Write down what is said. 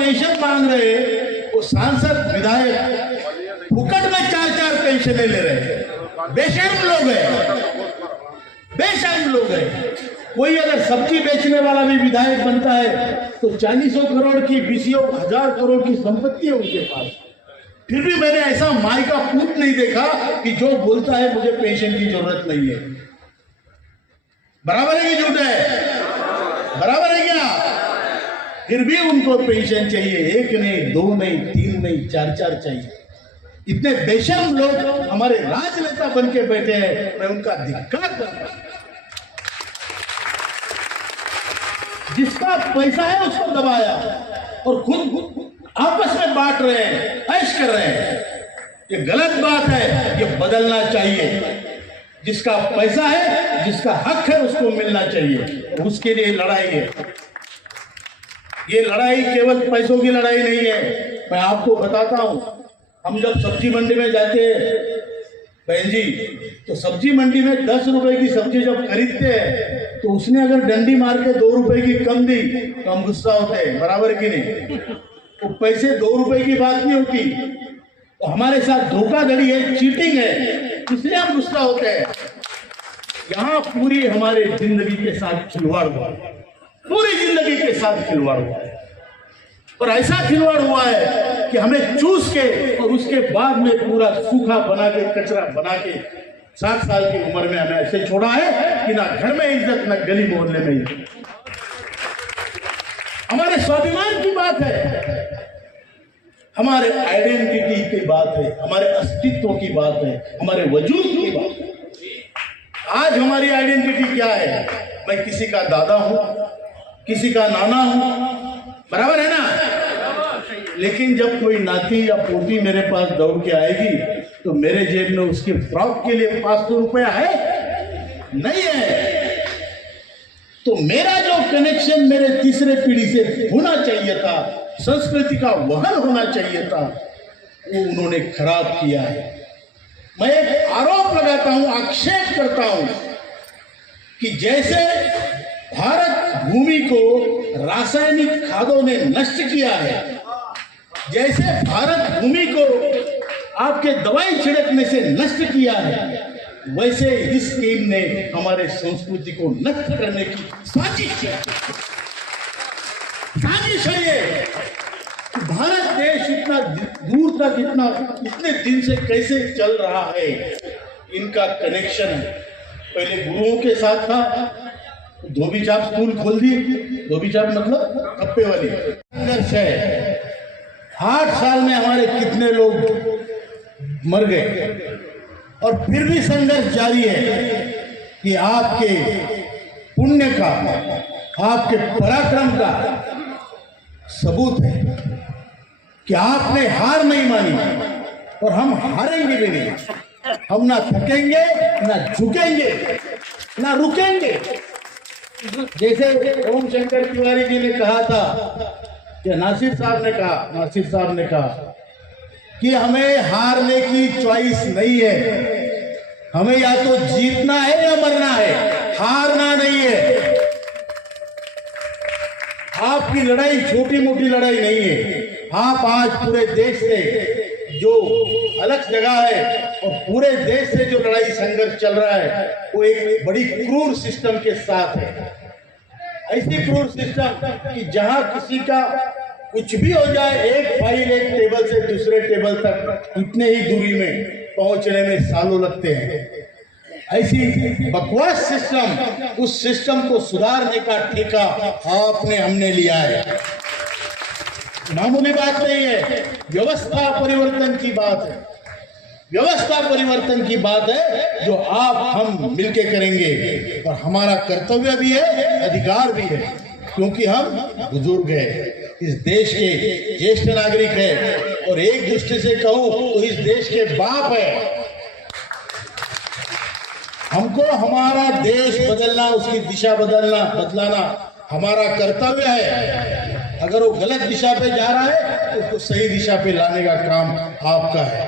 Pension मांग रहे, वो सांसद विधायक फुकट में 4-4 पेंशनें ले रहे हैं। बेशर्म लोग हैं, बेशर्म लोग हैं। कोई अगर सब्जी बेचने वाला भी विधायक बनता है तो 40 करोड़ की 20,000 करोड़ की संपत्ति है उनके पास, फिर भी मैंने ऐसा माई का पूत नहीं देखा कि जो बोलता है मुझे पेंशन की जरूरत नहीं है। बराबर है कि झूठ है? बराबर है क्या? फिर भी उनको पेंशन चाहिए, 1 नहीं, 2 नहीं, 3 नहीं, 4-4 चाहिए। इतने बेशर्म लोग हमारे राजनेता बन के बैठे हैं, मैं उनका धिक्कार करता हूं। जिसका पैसा है उसको दबाया और खुद आपस में बांट रहे हैं, ऐश कर रहे हैं। ये गलत बात है, ये बदलना चाहिए। जिसका पैसा है, जिसका हक है, उसको मिलना चाहिए। उसके लिए लड़ाई है। ये लड़ाई केवल पैसों की लड़ाई नहीं है। मैं आपको बताता हूं, हम जब सब्जी मंडी में जाते हैं बहन जी, तो सब्जी मंडी में 10 रुपए की सब्जी जब खरीदते हैं तो उसने अगर डंडी मार के 2 रुपए की कम दी तो हम गुस्सा होते हैं। बराबर की नहीं? तो पैसे 2 रुपए की बात नहीं होती, तो हमारे साथ धोखाधड़ी है, चीटिंग है, इसलिए हम गुस्सा होते हैं। यहाँ पूरी हमारे जिंदगी के साथ खिलवाड़ हुआ, पूरी जिंदगी के साथ खिलवाड़ हुआ है। और ऐसा खिलवाड़ हुआ है कि हमें चूस के और उसके बाद में पूरा सूखा बना के, कचरा बना के 60 साल की उम्र में हमें ऐसे छोड़ा है कि ना घर में इज्जत, ना गली मोहल्ले में इज्जत। हमारे स्वाभिमान की बात है, हमारे आइडेंटिटी की बात है, हमारे अस्तित्व की बात है, हमारे वजूद की बात है। आज हमारी आइडेंटिटी क्या है? मैं किसी का दादा हूं, किसी का नाना हूं, बराबर है ना? लेकिन जब कोई नाती या पोती मेरे पास दौड़ के आएगी तो मेरे जेब में उसकी फ्रॉक के लिए 500 रुपया है? नहीं है। तो मेरा जो कनेक्शन मेरे तीसरे पीढ़ी से होना चाहिए था, संस्कृति का वहन होना चाहिए था, वो उन्होंने खराब किया है। मैं एक आरोप लगाता हूं, आक्षेप करता हूं कि जैसे भारत भूमि को रासायनिक खादों ने नष्ट किया है, जैसे भारत भूमि को आपके दवाई छिड़कने से नष्ट किया है, वैसे इस टीम ने हमारे संस्कृति को नष्ट करने की साजिश है। साजिश है ये। भारत देश इतना दूर तक, इतने दिन से कैसे चल रहा है, इनका कनेक्शन है। पहले गुरुओं के साथ था, धोबी चाप स्कूल खोल दी। धोबी चाप मतलब कप्पे वाली। संघर्ष है। 8 साल में हमारे कितने लोग मर गए और फिर भी संघर्ष जारी है कि आपके पुण्य का, आपके पराक्रम का सबूत है कि आपने हार नहीं मानी और हम हारेंगे भी नहीं। हम ना थकेंगे, ना झुकेंगे, ना रुकेंगे। जैसे ओम शंकर तिवारी जी ने कहा था, कि नासिर साहब ने कहा कि हमें हारने की चॉइस नहीं है, हमें या तो जीतना है या मरना है, हारना नहीं है। आपकी लड़ाई छोटी मोटी लड़ाई नहीं है। आप आज पूरे देश से जो अलग जगह है और पूरे देश से जो लड़ाई संघर्ष चल रहा है, वो एक बड़ी क्रूर सिस्टम के साथ है। ऐसी क्रूर सिस्टम कि जहां किसी का कुछ भी हो जाए, एक फाइल एक टेबल से दूसरे टेबल तक इतने ही दूरी में पहुंचने में सालों लगते हैं। ऐसी बकवास सिस्टम, उस सिस्टम को सुधारने का ठेका आपने हमने लिया है। मामूली बात नहीं है, व्यवस्था परिवर्तन की बात है। व्यवस्था परिवर्तन की बात है जो आप हम मिलके करेंगे और हमारा कर्तव्य भी है, अधिकार भी है, क्योंकि हम बुजुर्ग हैं, इस देश के ज्येष्ठ नागरिक है और एक दृष्टि से कहूं तो इस देश के बाप है। हमको हमारा देश बदलना, उसकी दिशा बदलाना हमारा कर्तव्य है। अगर वो गलत दिशा पे जा रहा है तो उसको सही दिशा पे लाने का काम आपका है।